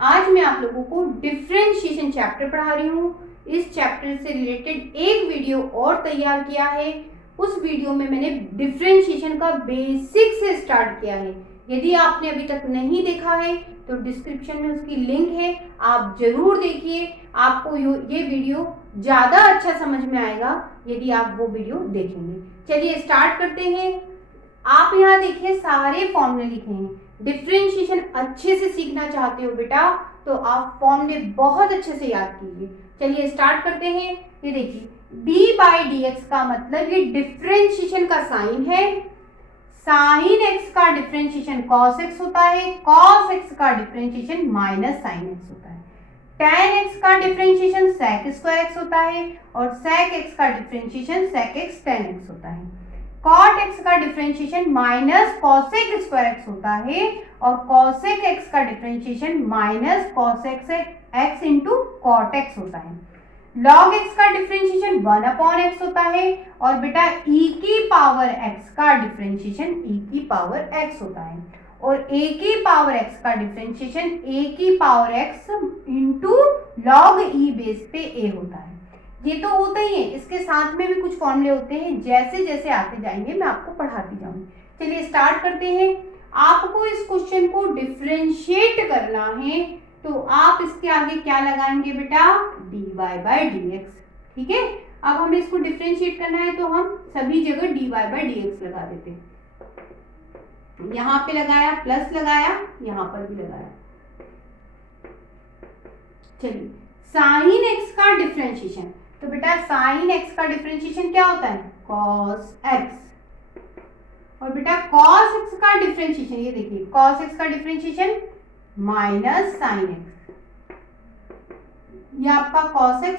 आज मैं आप लोगों को डिफरेंशिएशन चैप्टर पढ़ा रही हूँ। इस चैप्टर से रिलेटेड एक वीडियो और तैयार किया है। उस वीडियो में मैंने डिफरेंशिएशन का बेसिक से स्टार्ट किया है। यदि आपने अभी तक नहीं देखा है तो डिस्क्रिप्शन में उसकी लिंक है, आप जरूर देखिए। आपको ये वीडियो ज़्यादा अच्छा समझ में आएगा यदि आप वो वीडियो देखेंगे। चलिए स्टार्ट करते हैं। आप यहाँ देखिए सारे फॉर्मूले लिखे हैं। डिफरेंशिएशन अच्छे से सीखना चाहते हो बेटा तो आप फॉर्मूले बहुत अच्छे से याद कीजिए। चलिए स्टार्ट करते हैं। ये देखिए d बाई डी एक्स का मतलब ये डिफरेंशिएशन का साइन है। साइन x का डिफरेंशिएशन cos x होता है, cos x का डिफरेंशिएशन माइनस साइन x होता है। tan x का डिफरेंशिएशन sec स्क्वायर x होता है और sec x का differentiation sec x tan x होता है। cot x का differentiation minus cosec square x होता है और cosec x का differentiation minus cosec x into cot x होता है। log x का डिफरेंशिएशन 1 अपॉन x होता है और बेटा e की पावर x का डिफरेंशिएशन e की पावर x होता है और a की पावर x का डिफरेंशिएशन a की power x into log e base पे a होता है। ये तो होता ही है, इसके साथ में भी कुछ फॉर्मूले होते हैं। जैसे जैसे आते जाएंगे मैं आपको पढ़ाती जाऊंगी। चलिए स्टार्ट करते हैं। आपको इस क्वेश्चन को डिफरेंशिएट करना है तो आप इसके आगे क्या लगाएंगे बेटा, dy बाई डी एक्स। ठीक है, अब हमें इसको डिफरेंशिएट करना है तो हम सभी जगह dy बाई डी एक्स लगा देते हैं। यहाँ पे लगाया, प्लस लगाया, यहाँ पर भी लगाया। चलिए साइन x का डिफरेंशिएशन, तो बेटा साइन x का डिफरेंशिएशन क्या होता है, cos x। और बेटा cos x का डिफरेंशिएशन, ये देखिए cos x का डिफरेंशिएशन माइनस साइन x। ये आपका cos x,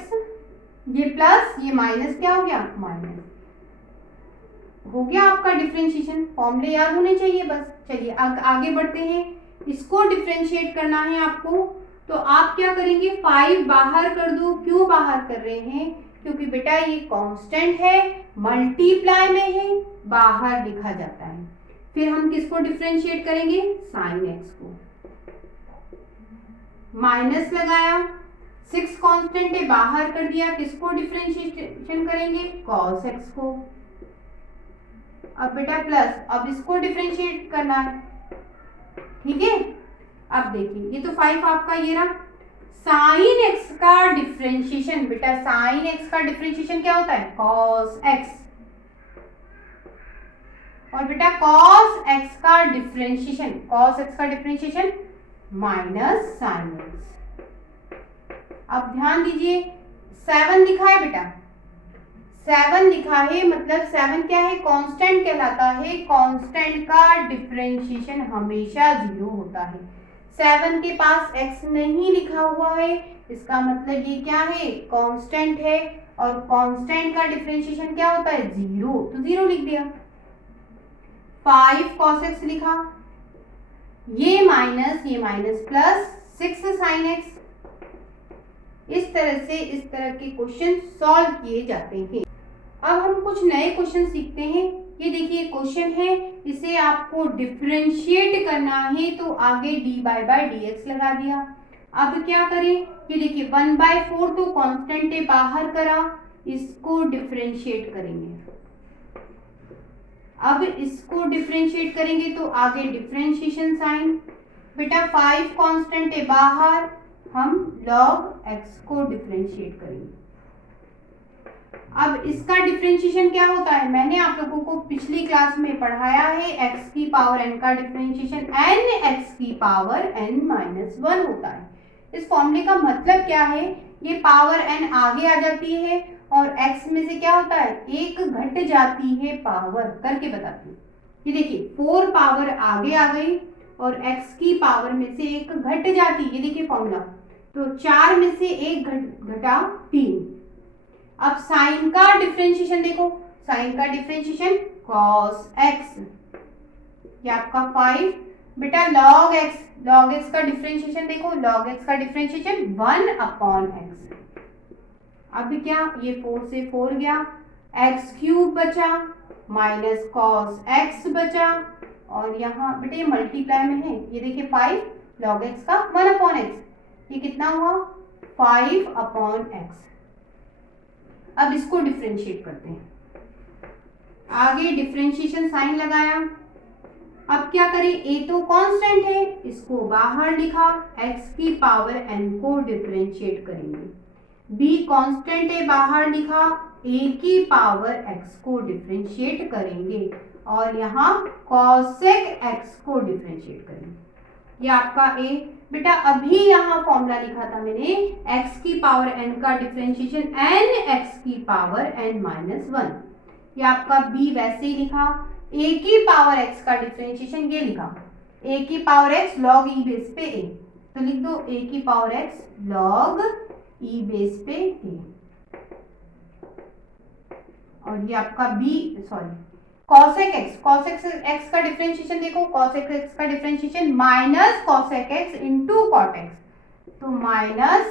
ये प्लस, ये माइनस, क्या हो गया, माइनस हो गया आपका डिफरेंशिएशन। फॉर्मूले याद होने चाहिए बस। चलिए आगे बढ़ते हैं। इसको डिफरेंशिएट करना है आपको तो आप क्या करेंगे, 5 बाहर कर दो। क्यों बाहर कर रहे हैं, क्योंकि बेटा ये कांस्टेंट है, मल्टीप्लाई में है, बाहर लिखा जाता है। फिर हम किसको डिफरेंशिएट करेंगे, साइन एक्स को। माइनस लगाया, 6 कांस्टेंट है, बाहर कर दिया। किसको डिफरेंशिएशन करेंगे, cos x को। अब बेटा प्लस, अब इसको डिफरेंशिएट करना है। ठीक है, अब देखिए ये तो 5 आपका ये रहा। साइन x का डिफरेंशिएशन, बेटा साइन x का डिफरेंशिएशन क्या होता है, cos x। और बेटा cos x का डिफरेंशिएशन, cos x का डिफरेंशिएशन माइनस साइन x। अब ध्यान दीजिए 7 लिखा है बेटा, 7 लिखा है मतलब 7 क्या है, कांस्टेंट कहलाता है। कांस्टेंट का डिफरेंशिएशन हमेशा 0 होता है। 7 के पास x नहीं लिखा हुआ है, इसका मतलब ये क्या है, कांस्टेंट है। और कांस्टेंट का डिफरेंशिएशन क्या होता है, 0, तो 0 लिख दिया। 5 cos x लिखा, ये माइनस प्लस 6 साइन x। इस तरह से इस तरह के क्वेश्चन सॉल्व किए जाते हैं। अब हम कुछ नए क्वेश्चन सीखते हैं। ये देखिए क्वेश्चन है, इसे आपको डिफरेंशिएट करना है तो आगे dy बाई डी एक्स लगा दिया। अब क्या करें, ये देखिए 1/4 तो कांस्टेंट है, बाहर करा, इसको डिफरेंशिएट करेंगे। अब इसको डिफरेंशिएट करेंगे तो आगे डिफरेंशिएशन साइन। बेटा 5 कांस्टेंट है, बाहर, हम log x को डिफरेंशिएट करेंगे। अब इसका डिफरेंशिएशन क्या होता है, मैंने आप लोगों को पिछली क्लास में पढ़ाया है। x की पावर n का डिफरेंशिएशन n x की पावर n माइनस 1 होता है। इस फॉर्मूले का मतलब क्या है, ये पावर n आगे आ जाती है और x में से क्या होता है, एक घट जाती है पावर। करके बताती हूँ। ये देखिए 4 पावर आगे आ गई और x की पावर में से एक घट जाती, ये देखिए फॉर्मूला, तो 4 में से एक घटा 3। अब साइन का डिफरेंशिएशन देखो, साइन का डिफरेंशिएशन cos x, ये आपका 5। बेटा log x का डिफरेंशिएशन देखो, log x का डिफरेंशिएशन 1 अपॉन x। अब क्या, ये 4 से 4 गया, x क्यूब बचा माइनस cos x बचा और यहाँ बेटे मल्टीप्लाई में है, ये देखिए 5 log x का 1 अपॉन x। ये कितना हुआ 5/x। अब इसको डिफरेंशिएट करते हैं। आगे डिफरेंशिएशन साइन लगाया। अब क्या करें, a तो कांस्टेंट है, इसको बाहर लिखा, x की पावर n को डिफरेंशिएट करेंगे। b कांस्टेंट है, बाहर लिखा, a की पावर x को डिफरेंशिएट करेंगे और यहाँ cosec x को डिफरेंशिएट करेंगे। ये आपका a। बेटा अभी यहाँ फॉर्मूला लिखा था मैंने, x की पावर n का डिफरेंशिएशन n x की पावर n-1। ये आपका b वैसे ही लिखा। a की पावर x का डिफरेंशिएशन ये लिखा, a की power x log e base पे a, तो लिख दो a की power x log e base पे a। और ये आपका cosec x का डिफरेंशिएशन देखो, cosec x का differentiation minus cosec x into cot x, तो minus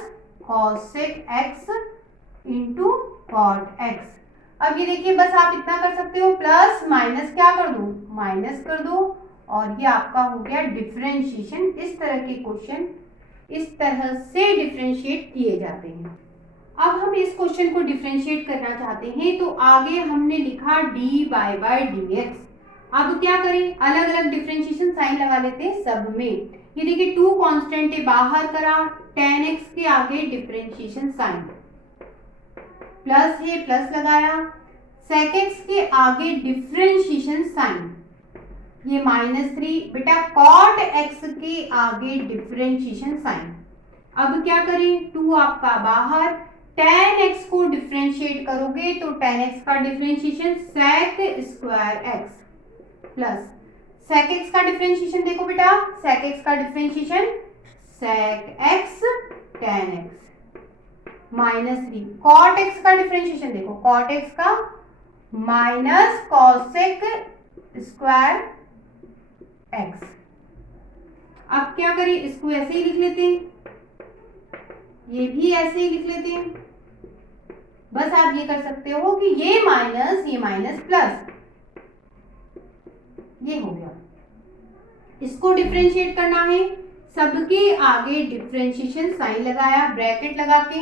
cosec x into cot x। अब ये देखिए, बस आप इतना कर सकते हो, प्लस माइनस क्या कर दो, माइनस कर दो, और ये आपका हो गया डिफरेंशिएशन। इस तरह के क्वेश्चन इस तरह से डिफरेंशिएट किए जाते हैं। अब हम इस क्वेश्चन को डिफरेंशिएट करना चाहते हैं, तो आगे हमने लिखा dy/dx। अब क्या करें, अलग अलग डिफरेंशिएशन साइन लगा लेते हैं सब में। ये देखिए 2 कांस्टेंट है, बाहर करा, tan x के आगे डिफरेंशिएशन साइन, प्लस है, प्लस लगाया, sec x के आगे डिफरेंशिएशन साइन, ये -3, बेटा cot x के आगे डिफरेंशिएशन साइन। अब क्या करें, 2 आपका बाहर, tan x को डिफरेंशिएट करोगे तो tan x का differentiation sec² x plus sec x का डिफरेंशिएशन देखो बेटा, sec x का differentiation sec x tan x -3, cot x का डिफरेंशिएशन देखो, cot x का माइनस cosec² x। अब क्या करें, इसको ऐसे ही लिख लेते हैं, ये भी ऐसे ही लिख लेते हैं। बस आप ये कर सकते हो कि ये माइनस प्लस, ये हो गया। इसको डिफरेंशिएट करना है, सबके आगे डिफरेंशिएशन साइन लगाया, ब्रैकेट लगा के।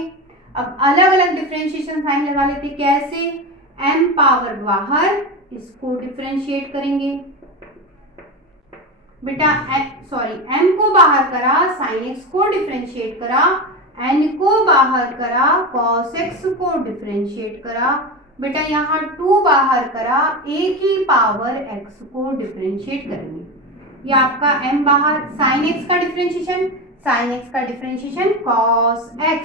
अब अलग अलग डिफरेंशिएशन साइन लगा लेते, कैसे, m पावर बाहर, इसको डिफरेंशिएट करेंगे बेटा, m को बाहर करा, sin x को डिफरेंशिएट करा, n को बाहर करा, cos x को डिफरेंशिएट करा, बेटा यहाँ 2 बाहर करा, a की पावर x को डिफरेंशिएट करेंगे। ये आपका m बाहर, sin x का डिफरेंशिएशन cos x,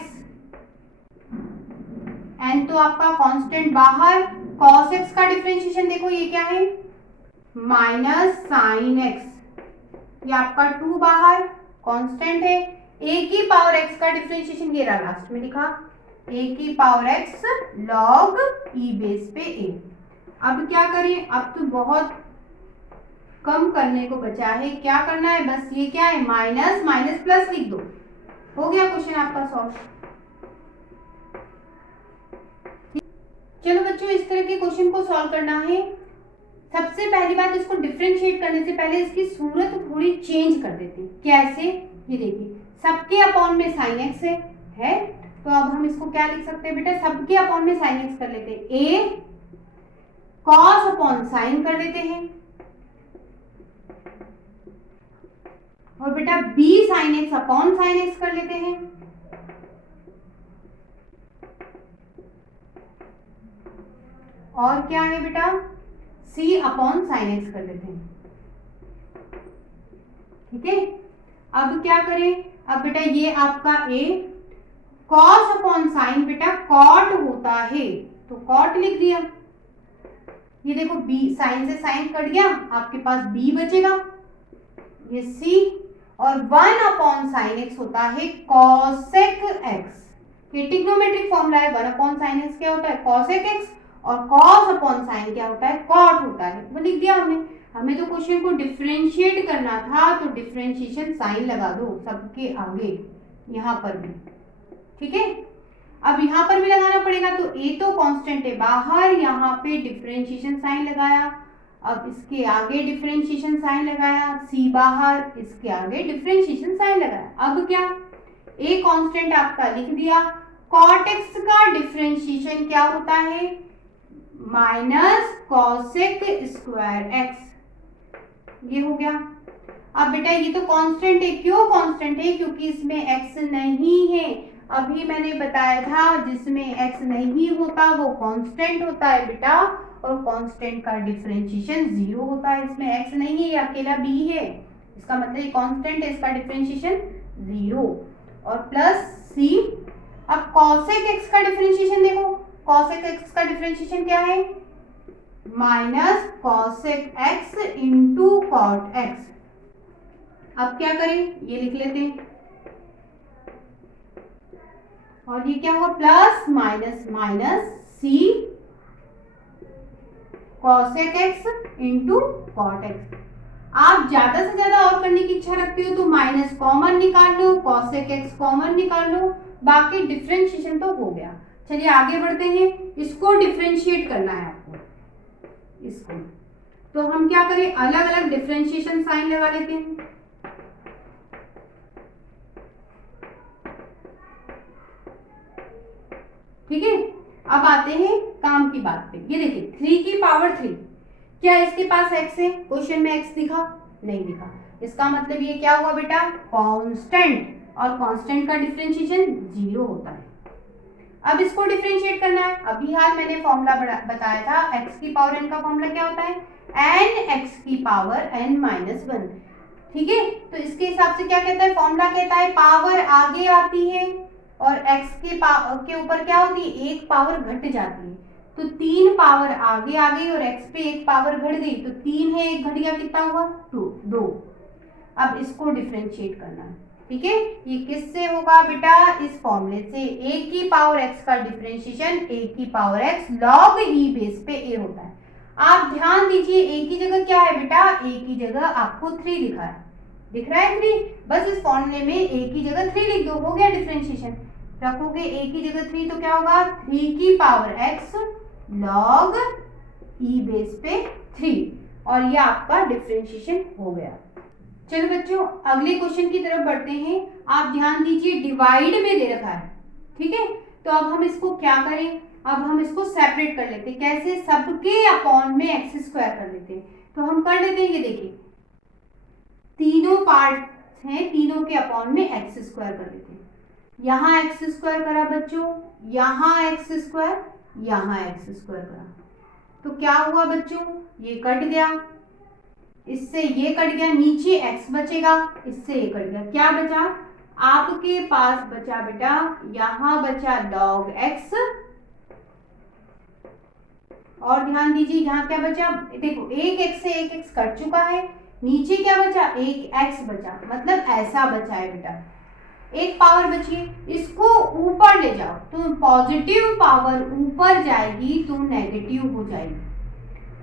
n तो आपका कांस्टेंट बाहर, cos x का डिफरेंशिएशन देखो, ये क्या है, माइनस sin x, ये आपका 2 बाहर, कांस्टेंट है, a की पावर x का डिफरेंशिएशन ये रहा, लास्ट में लिखा, a की power x log e base पे a। अब क्या करें, अब तो बहुत कम करने को बचा है, क्या करना है, बस ये क्या है, माइनस प्लस लिख दो, हो गया क्वेश्चन आपका सॉल्व। चलो बच्चों, इस तरह के क्वेश्चन को सॉल्व करना है। सबसे पहली बात, इसको डिफरेंशिएट करने से पहले इसकी सूरत थोड़ी चेंज कर देते हैं। कैसे, ये देखिए, सबके अपॉन में sin x है, तो अब हम इसको क्या लिख सकते हैं बेटा, सबके अपॉन में sin x कर लेते हैं, a cos अपॉन sin कर लेते हैं, और बेटा b sin x upon sin x कर लेते हैं, और क्या है बेटा, c अपॉन sin x कर लेते हैं। ठीक है, अब क्या करें, अब बेटा ये आपका a cos अपॉन sin, बेटा cot होता है तो cot लिख दिया। ये देखो b, sin से sin कट गया, आपके पास b बचेगा, ये c, और 1 अपॉन sin x होता है cosec x। ये ट्रिग्नोमेट्रिक फॉर्मूला है, 1 अपॉन sin x क्या होता है, cosec x, और cos अपॉन sin क्या होता है, cot होता है, वो लिख दिया हमने। हमें तो क्वेश्चन को डिफरेंशिएट करना था, तो डिफरेंशिएशन साइन लगा दो सबके आगे, यहाँ पर भी। ठीक है, अब यहाँ पर भी लगाना पड़ेगा, तो a तो कांस्टेंट है बाहर, यहाँ पे डिफरेंशिएशन साइन लगाया, अब इसके आगे डिफरेंशिएशन साइन लगाया, c बाहर, इसके आगे डिफरेंशिएशन साइन लगाया। अब क्या, ए कांस्टेंट आपका लिख दिया। कॉट एक्स का डिफरेंशिएशन क्या होता है, माइनस कॉसेक स्क्वायर एक्स, ये हो गया। अब बेटा ये तो कांस्टेंट है, क्यों कांस्टेंट है, क्योंकि इसमें एक्स नहीं है। अभी मैंने बताया था जिसमें एक्स नहीं होता वो कांस्टेंट होता है बेटा, और कांस्टेंट का डिफरेंशिएशन 0 होता है। इसमें एक्स नहीं है, ये अकेला बी है, इसका मतलब ये कांस्टेंट है, इसका डिफरेंशिएशन 0 और प्लस सी। अब कॉसेक एक्स का डिफरेंशिएशन देखो, कॉसेक एक्स का डिफरेंशिएशन क्या है, minus cosec x into cot x. अब क्या करें, ये लिख लेते हैं, और ये क्या होगा, plus minus minus C cosec x into cot x. आप ज्यादा से ज्यादा और करने की इच्छा रखते हो तो माइनस कॉमन निकाल लो, कॉसेक एक्स कॉमन निकाल लो, बाकी डिफरेंशिएशन तो हो गया। चलिए आगे बढ़ते हैं, इसको डिफरेंशिएट करना है आपको इसको, तो हम क्या करें, अलग अलग डिफरेंशिएशन साइन लगा लेते हैं। ठीक है, अब आते हैं काम की बात पे। ये देखिए 3 की पावर 3, क्या इसके पास x है, क्वेश्चन में x दिखा, नहीं दिखा, इसका मतलब ये क्या हुआ बेटा, कांस्टेंट, और कांस्टेंट का डिफरेंशिएशन 0 होता है। अब इसको डिफरेंशिएट करना है। अभी हाल मैंने फॉर्मूला बताया था, x की पावर n का फॉर्मूला क्या होता है, n x की पावर n माइनस 1। ठीक है, तो इसके हिसाब से क्या कहता है, फॉर्मूला कहता है पावर आगे आती है और x के ऊपर क्या होती है, एक पावर घट जाती है। तो 3 पावर आगे आ गई और x पे एक पावर घट गई, तो 3 है, एक घट गया, कितना हुआ, 2। अब इसको डिफरेंशिएट करना है। ठीक है, ये किससे होगा बेटा, इस फॉर्मूले से, a की पावर x का डिफरेंशिएशन a की power x log e base पे a होता है। आप ध्यान दीजिए, a की जगह क्या है बेटा, a की जगह आपको 3 दिखा है, दिख रहा है 3, बस इस फॉर्मूले में a की जगह 3 लिख दो, हो गया डिफरेंशिएशन। रखोगे a की जगह 3 तो क्या होगा, 3 की power x log e base पे 3, और ये आपका डिफरेंशिएशन हो गया। चलो बच्चों अगले क्वेश्चन की तरफ बढ़ते हैं। आप ध्यान दीजिए, डिवाइड में दे रखा है, ठीक है, तो अब हम इसको क्या करें, अब हम इसको सेपरेट कर लेते हैं। कैसे, सबके अपॉन में एक्स स्क्वायर कर लेते हैं। तो हम कर लेते हैं, ये देखिए तीनों पार्ट हैं, तीनों के अपॉन में एक्स स्क्वायर कर लेते हैं। यहाँ एक्स स्क्वायर करा बच्चों, यहाँ एक्स स्क्वायर, यहाँ एक्स स्क्वायर करा, तो क्या हुआ बच्चों, ये कट गया, इससे ये कट गया, नीचे x बचेगा, इससे ये कट गया, क्या बचा, आपके पास बचा बेटा, यहां बचा log x, और ध्यान दीजिए यहाँ क्या बचा, देखो एक x से एक x कट चुका है, नीचे क्या बचा, एक x बचा, मतलब ऐसा बचा है बेटा, एक पावर बची है, इसको ऊपर ले जाओ तो पॉजिटिव पावर ऊपर जाएगी तो नेगेटिव हो जाएगी,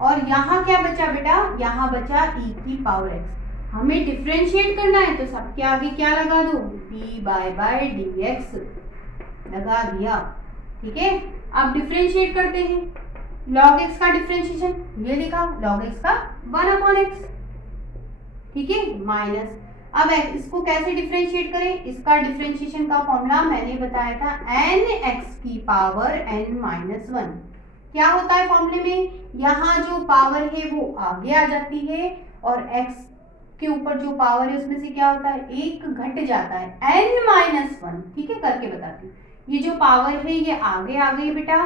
और यहाँ क्या बचा बेटा, यहाँ बचा e की पावर x। हमें डिफरेंशिएट करना है तो सबके आगे क्या लगा दो, d/बाय dx लगा दिया। ठीक है, अब डिफरेंशिएट करते हैं, log x का डिफरेंशिएशन ये लिखा, log x का 1/x, ठीक है, माइनस। अब इसको कैसे डिफरेंशिएट करें, इसका डिफरेंशिएशन का फॉर्मूला मैंने बताया था, n(x की पावर n-1)। क्या होता है फॉर्मूले में, यहाँ जो पावर है वो आगे आ जाती है और x के ऊपर जो पावर है उसमें से क्या होता है, एक घट जाता है, n-1। ठीक है, करके बताती हूँ, ये जो पावर है ये आगे आ गई बेटा,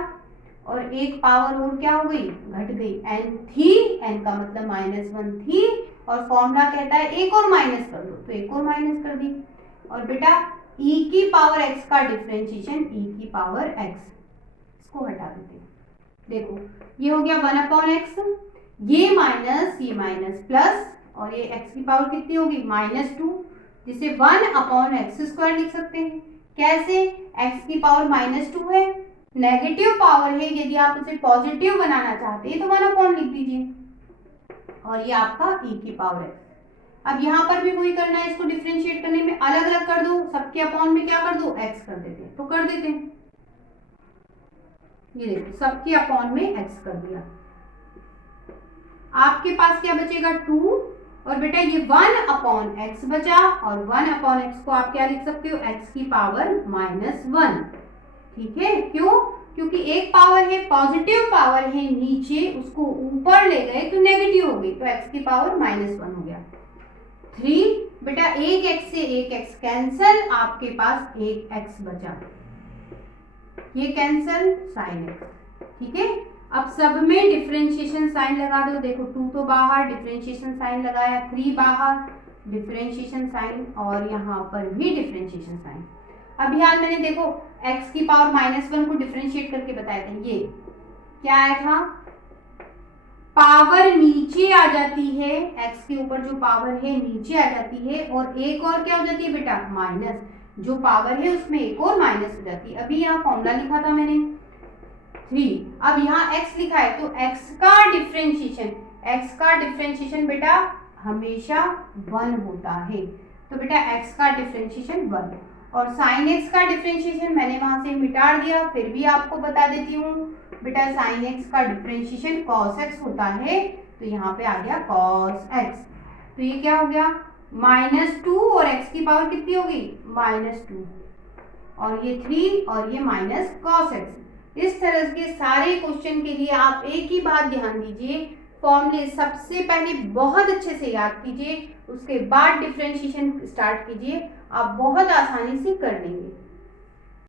और एक पावर और क्या हो गई, घट गई, n थी, n का मतलब -1 थी, और फॉर्मूला कहता है एक और माइनस कर दो, तो एक और माइनस कर दी, और बेटा e की पावर x का डिफरेंशिएशन e की पावर x, इसको हटा देते हैं। देखो ये हो गया 1/x, ये माइनस प्लस, और ये x की पावर कितनी होगी, -2, जिसे 1/x² लिख सकते हैं। कैसे, x की पावर -2 है, नेगेटिव पावर है, यदि आप उसे पॉजिटिव बनाना चाहते हैं तो 1/ लिख दीजिए, और ये आपका e की पावर x। अब यहाँ पर भी वही करना है, इसको डिफरेंशिएट करने में अलग अलग कर दो, सबके अपॉन में क्या कर दो, x कर देते हैं, तो कर देते हैं, ये देखो सबके अपॉन में x कर दिया, आपके पास क्या बचेगा 2, और बेटा ये 1/x बचा, और 1/x को आप क्या लिख सकते हो, x की पावर -1। ठीक है, क्यों? क्योंकि एक पावर है, पॉजिटिव पावर है नीचे, उसको ऊपर ले गए तो नेगेटिव हो गई, तो x की पावर -1 हो गया। 3 बेटा एक x से एक x कैंसल, आपके पास एक x बचा, ये कैंसल, sin x। ठीक है, अब सब में डिफरेंशिएशन साइन लगा दो। देखो 2 तो बाहर, डिफरेंशिएशन साइन लगाया, 3 बाहर, डिफरेंशिएशन साइन, और यहाँ पर भी डिफरेंशिएशन साइन। अब यहाँ मैंने देखो x की पावर -1 को डिफरेंशिएट करके बताया था, ये क्या आया था, पावर नीचे आ जाती है, x के ऊपर जो पावर है नीचे आ जाती है, और एक और क्या हो जाती है बेटा, माइनस, जो पावर है उसमें एक और माइनस हो जाती है। अभी यहाँ फॉर्मूला लिखा था मैंने 3, अब यहाँ x लिखा है, तो x का डिफरेंशिएशन बेटा हमेशा 1 होता है, तो बेटा x का डिफरेंशिएशन 1, और sin x का डिफरेंशिएशन मैंने वहां से मिटा दिया, फिर भी आपको बता देती हूँ बेटा, sin x का डिफरेंशिएशन cos x होता है, तो यहाँ पे आ गया cos x, तो ये क्या हो गया, -2, और x की पावर कितनी होगी, -2, और ये 3, और ये माइनस cos x। इस तरह के सारे क्वेश्चन के लिए आप एक ही बात ध्यान दीजिए, फॉर्मूले सबसे पहले बहुत अच्छे से याद कीजिए, उसके बाद डिफरेंशिएशन स्टार्ट कीजिए, आप बहुत आसानी से कर लेंगे।